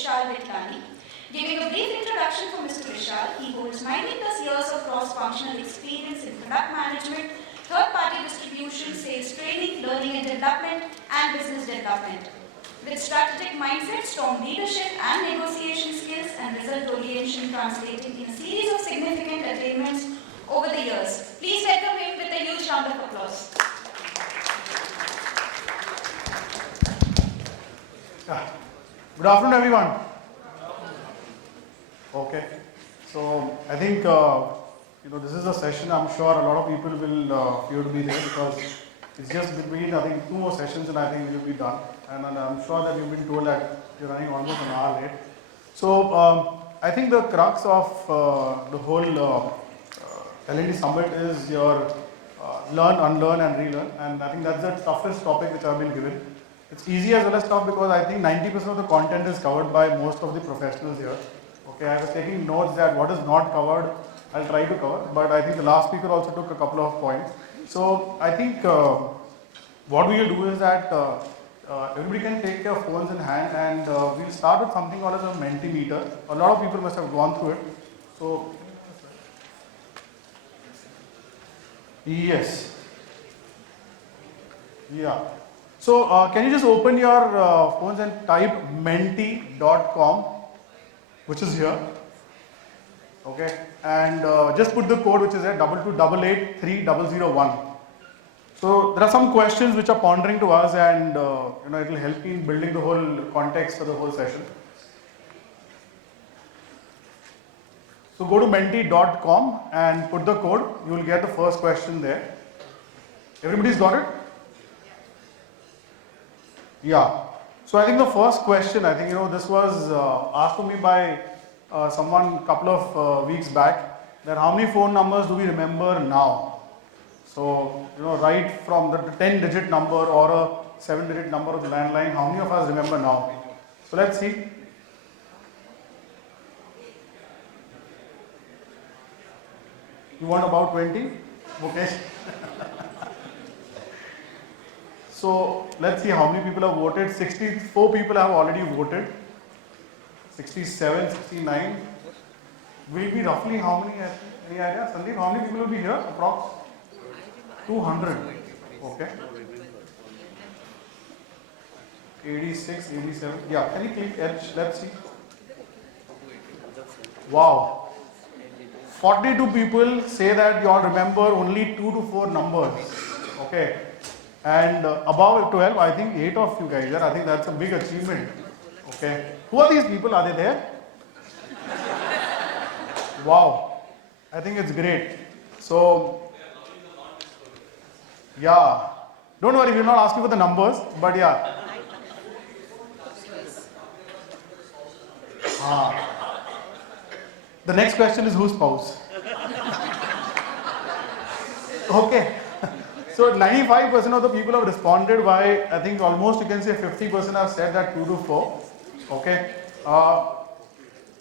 Vishal Vithlani. Giving a brief introduction for Mr. Vishal, he holds 90 plus years of cross-functional experience in product management, third-party distribution, sales training, learning and development, and business development. With strategic mindset, strong leadership and negotiation skills, and result-orientation translating in a series of significant attainments over the years. Please welcome him with a huge round of applause. Good afternoon, everyone. Okay, so I think this is a session. I'm sure a lot of people will fear to be there because it's just between I think 2 more sessions and I think we'll be done. And I'm sure that you've been told that you're running almost an hour late. So I think the crux of the whole L&D summit is your learn, unlearn, and relearn. And I think that's the toughest topic which I've been given. It's easy as well as tough because I think 90% of the content is covered by most of the professionals here. Okay, I was taking notes that what is not covered, I'll try to cover. But I think the last speaker also took a couple of points. So I think what we will do is that everybody can take their phones in hand and we'll start with something called as a Mentimeter. A lot of people must have gone through it. So, yes. Yeah. So, can you just open your phones and type menti.com, which is here. Okay. And just put the code which is there 2288301. So there are some questions which are pondering to us and it will help me in building the whole context for the whole session. So go to menti.com and put the code. You will get the first question there. Everybody's got it? Yeah. So I think the first question, I think this was asked to me by someone a couple of weeks back, that how many phone numbers do we remember now? So, right from the 10-digit number or a 7-digit number of the landline, how many of us remember now? So let's see. You want about 20? Okay. So let's see how many people have voted. 64 people have already voted. 67, 69. Will be roughly how many? Any idea? Sandeep, how many people will be here? Approx? 200. Okay. 86, 87. Yeah, can you click H? Let's see. Wow. 42 people say that you all remember only 2 to 4 numbers. Okay. And above 12, I think 8 of you guys are. I think that's a big achievement. Okay. Who are these people? Are they there? Wow. I think it's great. So, yeah. Don't worry, we're not asking for the numbers, but yeah. The next question is whose spouse? Okay. So 95% of the people have responded by, I think almost you can say 50% have said that 2 to 4. Okay. I'll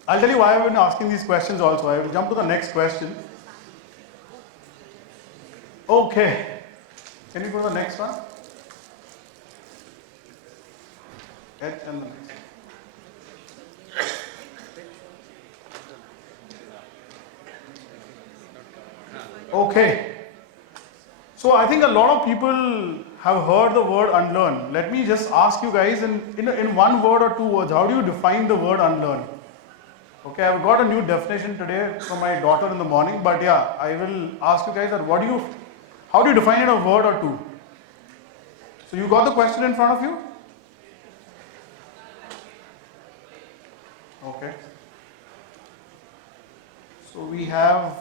tell you why I've been asking these questions also. I will jump to the next question. Okay. Can you go to the next one? H and the next. Okay. So I think a lot of people have heard the word unlearn. Let me just ask you guys in 1 word or 2 words, how do you define the word unlearn? Okay, I've got a new definition today from my daughter in the morning, but yeah, I will ask you guys that how do you define it in a word or 2? So you got the question in front of you? Okay. So we have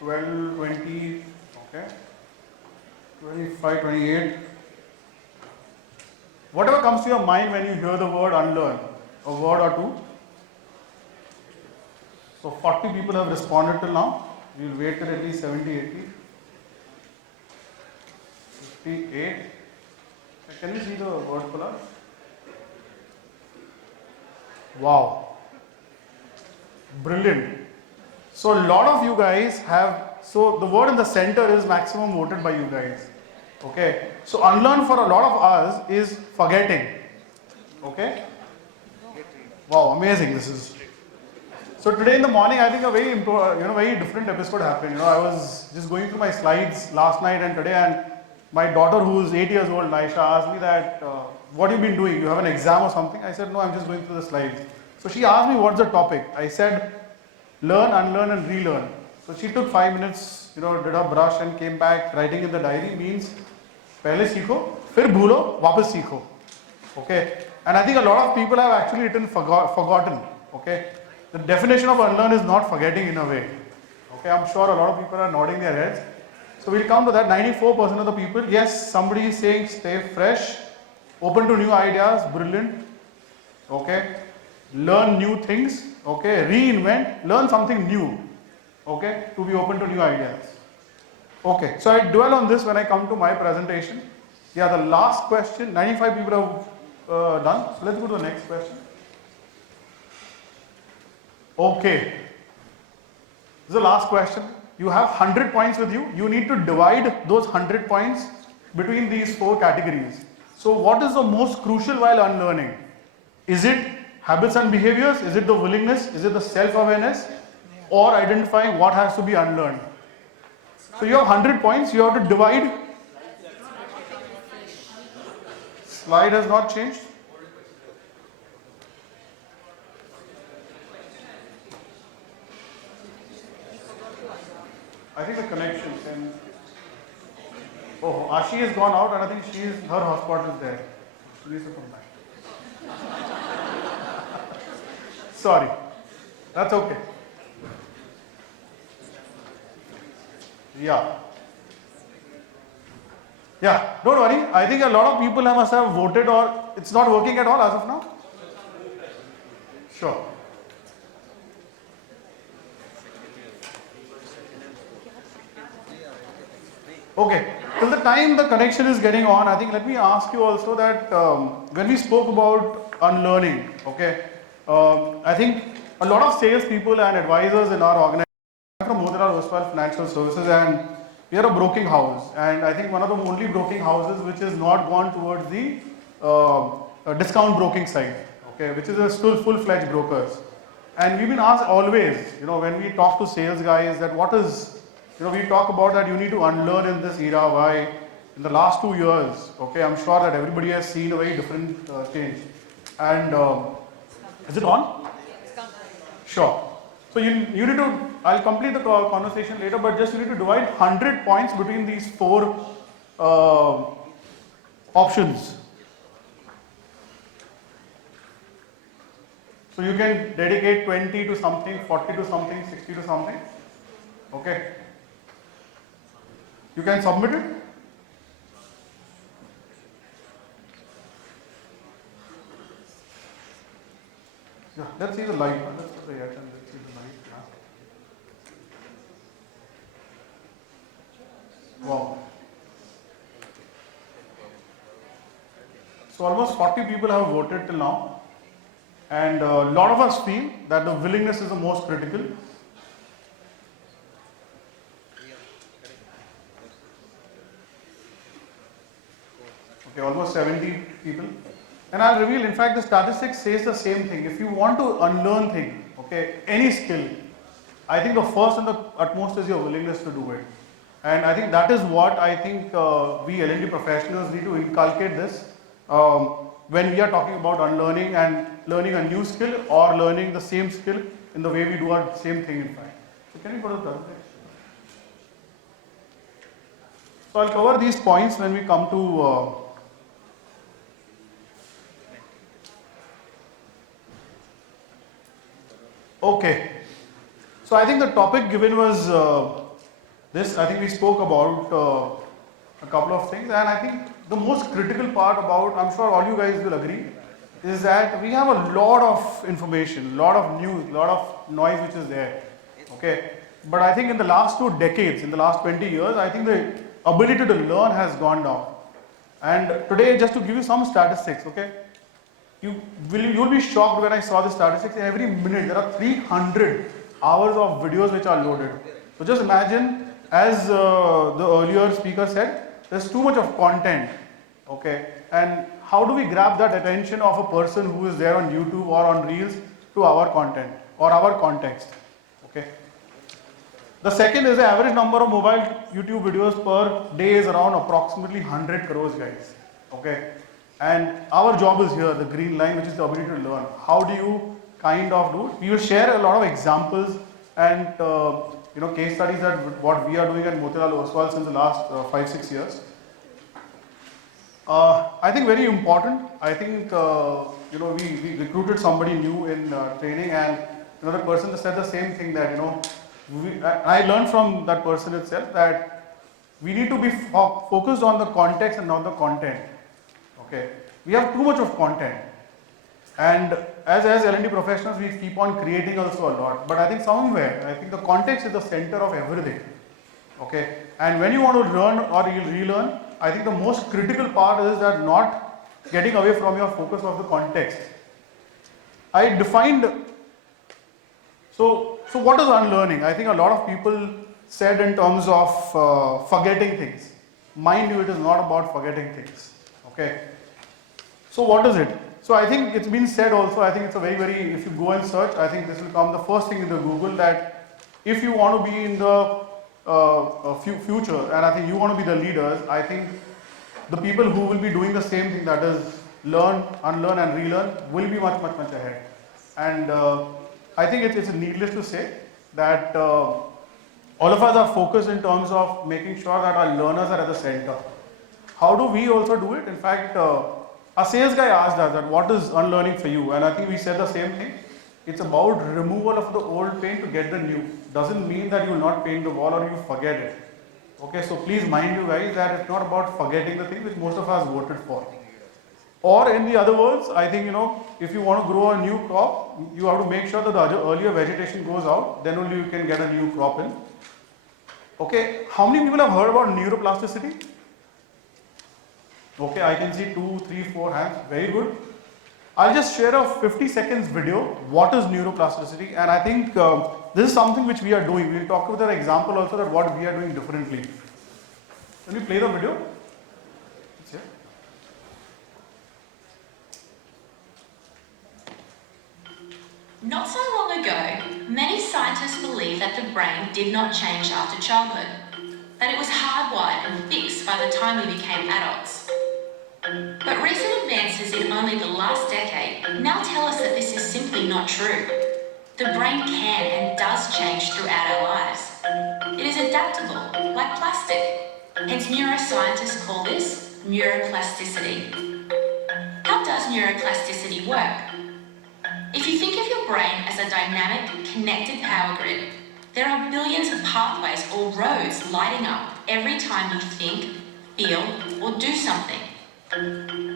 12, 20, okay, 25, 28. Whatever comes to your mind when you hear the word unlearn, a word or 2. So 40 people have responded till now. We will wait till at least 70, 80. 58. Can you see the word color? Wow. Brilliant. So a lot of you guys have, so the word in the center is maximum voted by you guys. Okay. So unlearn for a lot of us is forgetting. Okay. Wow, amazing this is. So today in the morning, I think a very very different episode happened. I was just going through my slides last night and today, and my daughter, who's 8 years old, Naisha, asked me that, what have you been doing? You have an exam or something? I said, no, I'm just going through the slides. So she asked me, what's the topic? I said, learn, unlearn and relearn. So she took 5 minutes, did a brush and came back. Writing in the diary means, पहले सीखो, फिर भूलो, वापस सीखो. Okay? And I think a lot of people have actually written forgotten. Okay? The definition of unlearn is not forgetting in a way. Okay? I'm sure a lot of people are nodding their heads. So we'll come to that. 94% of the people, yes, somebody is saying stay fresh, open to new ideas, brilliant. Okay? Learn new things. Okay? Reinvent, learn something new. Okay? To be open to new ideas. Okay, so I dwell on this when I come to my presentation. Yeah, the last question, 95 people have done. So let's go to the next question. Okay, this is the last question. You have 100 points with you. You need to divide those 100 points between these 4 categories. So what is the most crucial while unlearning? Is it habits and behaviors? Is it the willingness? Is it the self-awareness? Or identifying what has to be unlearned? So you have 100 points, you have to divide. Slide has not changed. I think the connection can. Oh, Ashi has gone out and I think her hotspot is there. She needs to come back. Sorry, that's okay. Yeah, don't worry. I think a lot of people must have voted, or it's not working at all as of now. Sure. Okay, till the time the connection is getting on, I think let me ask you also that when we spoke about unlearning, okay, I think a lot of sales people and advisors in our organization from Motilal Oswal Financial Services, and we are a broking house, and I think one of the only broking houses which is not gone towards the discount broking side, okay, which is a still full-fledged brokers. And we've been asked always, when we talk to sales guys, that what is, we talk about that you need to unlearn in this era. Why? In the last 2 years, okay, I'm sure that everybody has seen a very different change. And is it on? Sure. So you need to, I'll complete the conversation later, but just you need to divide 100 points between these 4 options. So you can dedicate 20 to something, 40 to something, 60 to something. Okay. You can submit it. Yeah, let's see the light. Let's put the yet and let's see the light. Wow. So almost 40 people have voted till now, and a lot of us feel that the willingness is the most critical. Okay, almost 70 people. And I'll reveal, in fact, the statistics says the same thing. If you want to unlearn things, okay, any skill, I think the first and the utmost is your willingness to do it. And I think that is what I think we L&D professionals need to inculcate this when we are talking about unlearning and learning a new skill or learning the same skill in the way we do our same thing in fact. So can we go to the presentation? So I'll cover these points when we come to okay. So I think the topic given was this. I think we spoke about a couple of things, and I think the most critical part about, I'm sure all you guys will agree, is that we have a lot of information, lot of news, lot of noise which is there. Okay. But I think in the last 2 decades, in the last 20 years, I think the ability to learn has gone down. And today, just to give you some statistics, okay, you'll be shocked when I saw the statistics. Every minute there are 300 hours of videos which are loaded. So just imagine, as the earlier speaker said, there's too much of content, okay, and how do we grab that attention of a person who is there on YouTube or on Reels to our content or our context? Okay. The second is the average number of mobile YouTube videos per day is around approximately 100 crores, guys. Okay. And our job is here, the green line, which is the ability to learn. How do you kind of do it? We will share a lot of examples and case studies that what we are doing at Motilal Oswal since the last 5-6 years. I think very important. I think we recruited somebody new in training, and another person said the same thing that I learned from that person itself that we need to be focused on the context and not the content. Okay, we have too much of content, and as L&D professionals, we keep on creating also a lot. But I think somewhere, I think the context is the center of everything. Okay, and when you want to learn or relearn, I think the most critical part is that not getting away from your focus of the context. I defined. So what is unlearning? I think a lot of people said in terms of forgetting things. Mind you, it is not about forgetting things. Okay. So what is it? So I think it's been said also, I think it's a very, if you go and search, I think this will come the first thing in the Google, that if you want to be in the future, and I think you want to be the leaders, I think the people who will be doing the same thing, that is learn, unlearn and relearn, will be much ahead. And I think it's needless to say that all of us are focused in terms of making sure that our learners are at the center. How do we also do it? In fact, a sales guy asked us that what is unlearning for you, and I think we said the same thing. It's about removal of the old paint to get the new. Doesn't mean that you will not paint the wall or you forget it. Okay, so please mind you guys that it's not about forgetting the thing which most of us voted for. Or in the other words, I think if you want to grow a new crop, you have to make sure that the earlier vegetation goes out, then only you can get a new crop in. Okay, how many people have heard about neuroplasticity? Okay, I can see 2, 3, 4 hands. Very good. I'll just share a 50 seconds video. What is neuroplasticity? And I think this is something which we are doing. We'll talk about an example also that what we are doing differently. Can we play the video? It's here. Not so long ago, many scientists believed that the brain did not change after childhood, that it was hardwired and fixed by the time we became adults. But recent advances in only the last decade now tell us that this is simply not true. The brain can and does change throughout our lives. It is adaptable, like plastic. Hence neuroscientists call this neuroplasticity. How does neuroplasticity work? If you think of your brain as a dynamic, connected power grid, there are billions of pathways or roads lighting up every time you think, feel, or do something.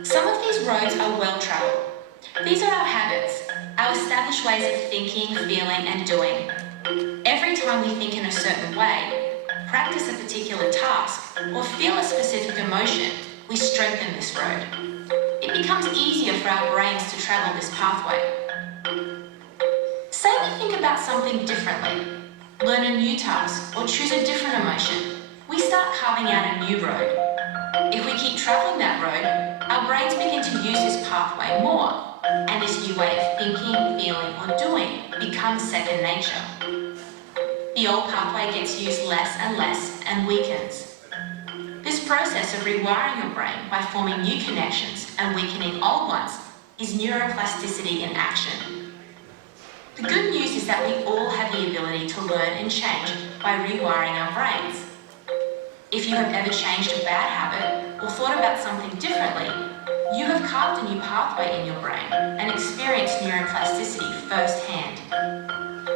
Some of these roads are well traveled. These are our habits, our established ways of thinking, feeling, and doing. Every time we think in a certain way, practice a particular task, or feel a specific emotion, we strengthen this road. It becomes easier for our brains to travel this pathway. Say we think about something differently, learn a new task, or choose a different emotion. We start carving out a new road. If we keep travelling that road, our brains begin to use this pathway more, and this new way of thinking, feeling, or doing becomes second nature. The old pathway gets used less and less and weakens. This process of rewiring your brain by forming new connections and weakening old ones is neuroplasticity in action. The good news is that we all have the ability to learn and change by rewiring our brains. If you have ever changed a bad habit or thought about something differently, you have carved a new pathway in your brain and experienced neuroplasticity firsthand.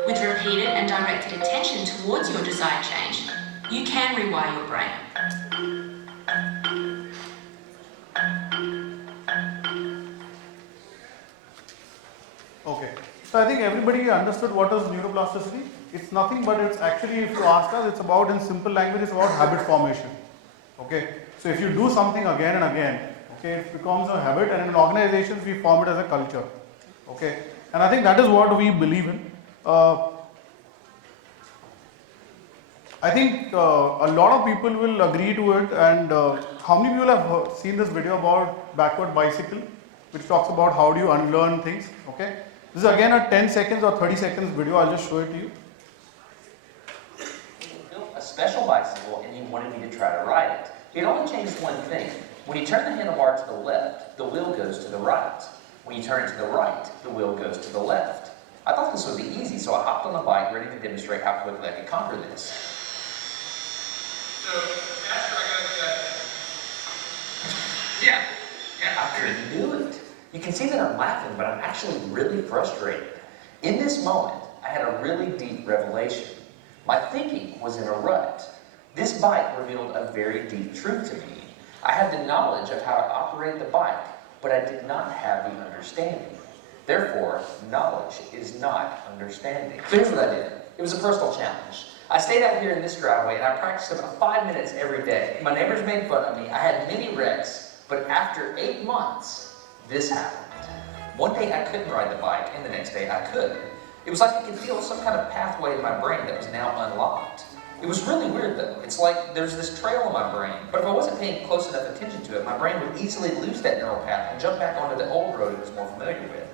With repeated and directed attention towards your desired change, you can rewire your brain. Okay, so I think everybody understood what is neuroplasticity. It's nothing but it's actually, if you ask us, it's about, in simple language, it's about habit formation. Okay, so if you do something again and again, okay, it becomes a habit, and in organizations we form it as a culture. Okay, and I think that is what we believe in. I think a lot of people will agree to it. And how many people have seen this video about backward bicycle, which talks about how do you unlearn things? Okay, this is again a 10 seconds or 30 seconds video. I'll just show it to you. He built a special bicycle and he wanted me to try to ride it. It only changed one thing. When you turn the handlebar to the left, the wheel goes to the right. When you turn it to the right, the wheel goes to the left. I thought this would be easy, so I hopped on the bike ready to demonstrate how quickly I could conquer this. So after I got that, yeah. I couldn't do it. You can see that I'm laughing, but I'm actually really frustrated. In this moment, I had a really deep revelation. My thinking was in a rut. This bike revealed a very deep truth to me. I had the knowledge of how to operate the bike, but I did not have the understanding. Therefore, knowledge is not understanding. So here's what I did. It was a personal challenge. I stayed out here in this driveway and I practiced about 5 minutes every day. My neighbors made fun of me. I had many wrecks, but after 8 months, this happened. One day I couldn't ride the bike, and the next day I could. It was like I could feel some kind of pathway in my brain that was now unlocked. It was really weird though. It's like there's this trail in my brain, but if I wasn't paying close enough attention to it, my brain would easily lose that neural path and jump back onto the old road it was more familiar with.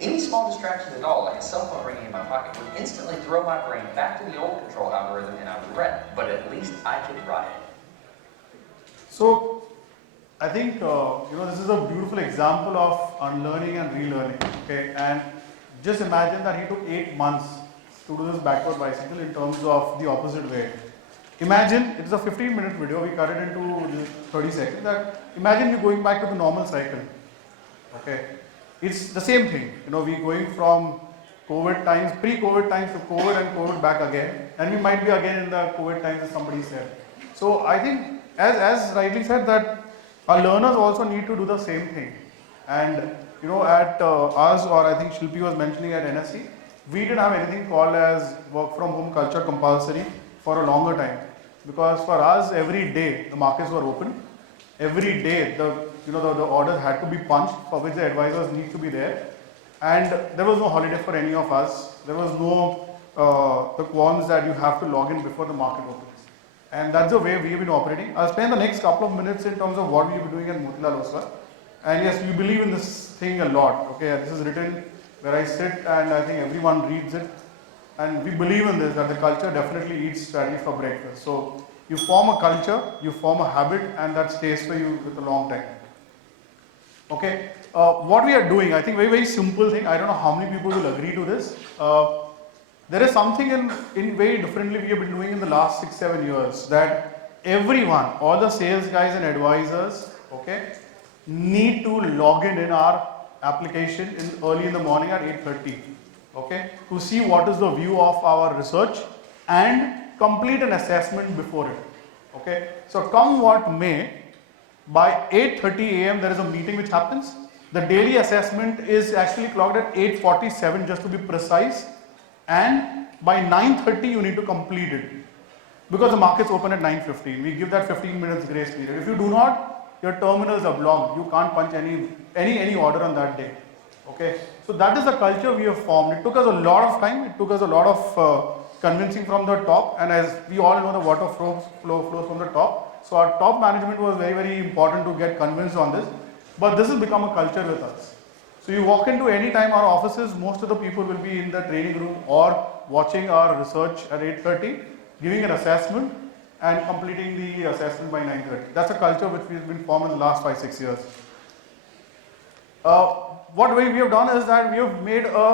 Any small distraction at all, like a cell phone ringing in my pocket, would instantly throw my brain back to the old control algorithm and I would wreck. But at least I could ride it. So I think this is a beautiful example of unlearning and relearning. Okay, and just imagine that he took 8 months to do this backward bicycle in terms of the opposite way. Imagine, it's a 15-minute video, we cut it into 30 seconds. That imagine you going back to the normal cycle. Okay, it's the same thing. We're going from COVID times, pre-COVID times to COVID and COVID back again, and we might be again in the COVID times, as somebody said. So I think, as rightly said, that our learners also need to do the same thing. And at us, or I think Shilpi was mentioning at NSC, we didn't have anything called as work from home culture compulsory for a longer time, because for us every day the markets were open. Every day the orders had to be punched, for which the advisors need to be there, and there was no holiday for any of us. There was no the qualms that you have to log in before the market opens. And that's the way we have been operating. I'll spend the next couple of minutes in terms of what we will be doing at Motilal Oswal. And yes, we believe in this thing a lot. Okay, this is written where I sit and I think everyone reads it. And we believe in this, that the culture definitely eats strategy for breakfast. So you form a culture, you form a habit, and that stays for you with a long time. Okay, what we are doing, I think very, very simple thing. I don't know how many people will agree to this. There is something in very differently we have been doing in the last 6-7 years, that everyone, all the sales guys and advisors, okay, need to log in our application early in the morning at 8:30, okay, to see what is the view of our research and complete an assessment before it. Okay, so come what may, by 8:30 a.m. there is a meeting which happens. The daily assessment is actually clocked at 8:47 just to be precise. And by 9:30 you need to complete it, because the markets open at 9:15. We give that 15 minutes grace period. If you do not, your terminals are blocked. You can't punch any order on that day. Okay, so that is the culture we have formed. It took us a lot of time. It took us a lot of convincing from the top, and as we all know, the water flows from the top. So our top management was very, very important to get convinced on this. But this has become a culture with us. So you walk into any time our offices, most of the people will be in the training room or watching our research at 8:30, giving an assessment and completing the assessment by 9:30. That's a culture which we've been formed in the last 5-6 years. What we have done is that we have made a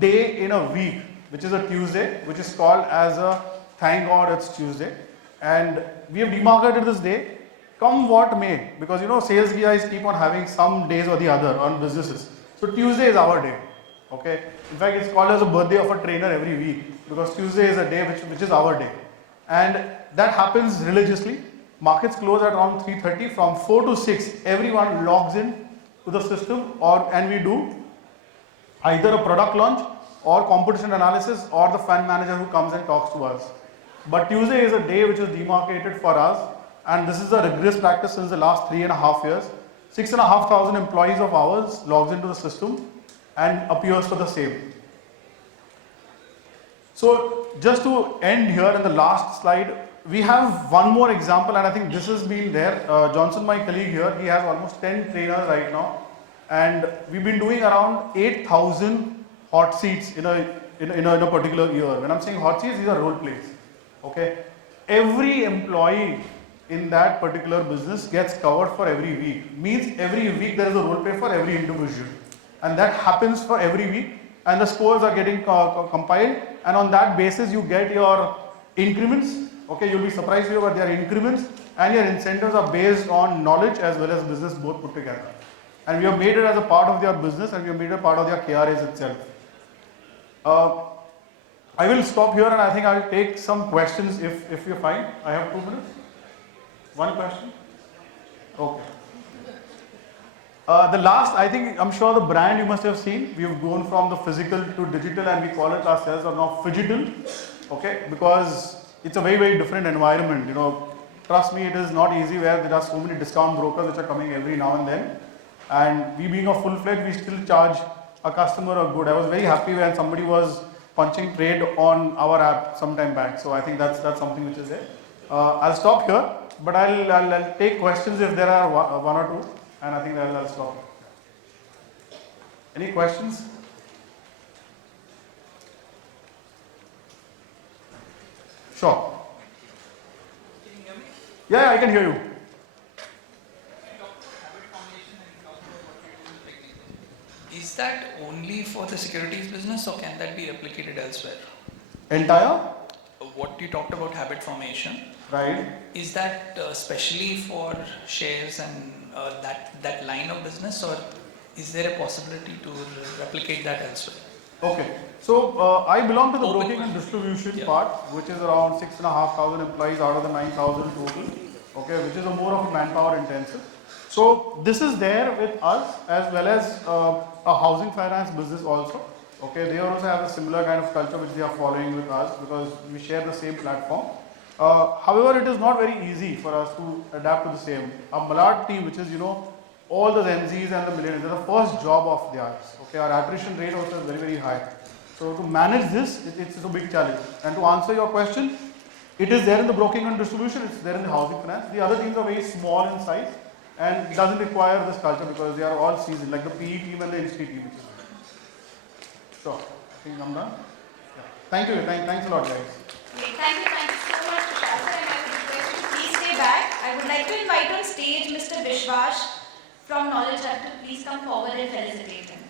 day in a week, which is a Tuesday, which is called as a thank God it's Tuesday. And we have demarcated this day, come what may, because sales guys keep on having some days or the other on businesses. So Tuesday is our day, okay. In fact, it's called as a birthday of a trainer every week, because Tuesday is a day which is our day. And that happens religiously. Markets close at around 3:30. From 4 to 6, everyone logs in to the system, and we do either a product launch or competition analysis or the fund manager who comes and talks to us. But Tuesday is a day which is demarcated for us, and this is a rigorous practice since the last 3.5 years. 6,500 employees of ours logs into the system and appears for the same. So just to end here in the last slide, we have one more example, and I think this has been there. Johnson, my colleague here, he has almost 10 trainers right now, and we've been doing around 8,000 hot seats in a particular year. When I'm saying hot seats, these are role plays. Okay, every employee in that particular business gets covered for every week. Means every week there is a role play for every individual, and that happens for every week. And the scores are getting compiled, and on that basis you get your increments. Okay, you'll be surprised here, but their increments and your incentives are based on knowledge as well as business both put together. And we have made it as a part of their business, and we have made it a part of their KRAs itself. I will stop here, and I think I will take some questions if you're fine. I have 2 minutes. One question? Okay. The last, I think, I'm sure the brand you must have seen, we've gone from the physical to digital, and we call it ourselves are now phygital, okay, because it's a very, very different environment, you know. Trust me, it is not easy where there are so many discount brokers which are coming every now and then, and we being a full-fledged, we still charge a customer a good. I was very happy when somebody was punching trade on our app some time back, so I think that's something which is there. I'll stop here, but I'll take questions if there are one or two. And I think I'll stop. Any questions? Sure. Can you hear me? Yeah, I can hear you. You talked about habit formation and you talked about what you're doing technically. Is that only for the securities business or can that be replicated elsewhere? Entire? What you talked about habit formation, Right. is that specially for shares and that line of business, or is there a possibility to replicate that elsewhere? Okay. So I belong to the Open broking and question. distribution Yeah. part, which is around 6,500 employees out of the 9,000 total. Okay, which is a more of a manpower intensive. So this is there with us as well as a housing finance business also. Okay, they also have a similar kind of culture which they are following with us because we share the same platform. However, it is not very easy for us to adapt to the same. Our Malad team, which is, you know, all the Gen Zs and the millennials, they're the first job of theirs. Okay, our attrition rate also is very, very high. So to manage this, it's a big challenge. And to answer your question, it is there in the broking and distribution, it's there in the housing finance. The other teams are very small in size and it doesn't require this culture because they are all seasoned, like the PE team and the Insti team. Sure, I think I'm done. Yeah. Thank you, thanks a lot, guys. Great. Thank you so much, Vishal sir, and I would request you to please stay back. I would like to invite on stage Mr. Vishal from Knowledge Hub to please come forward and felicitate him.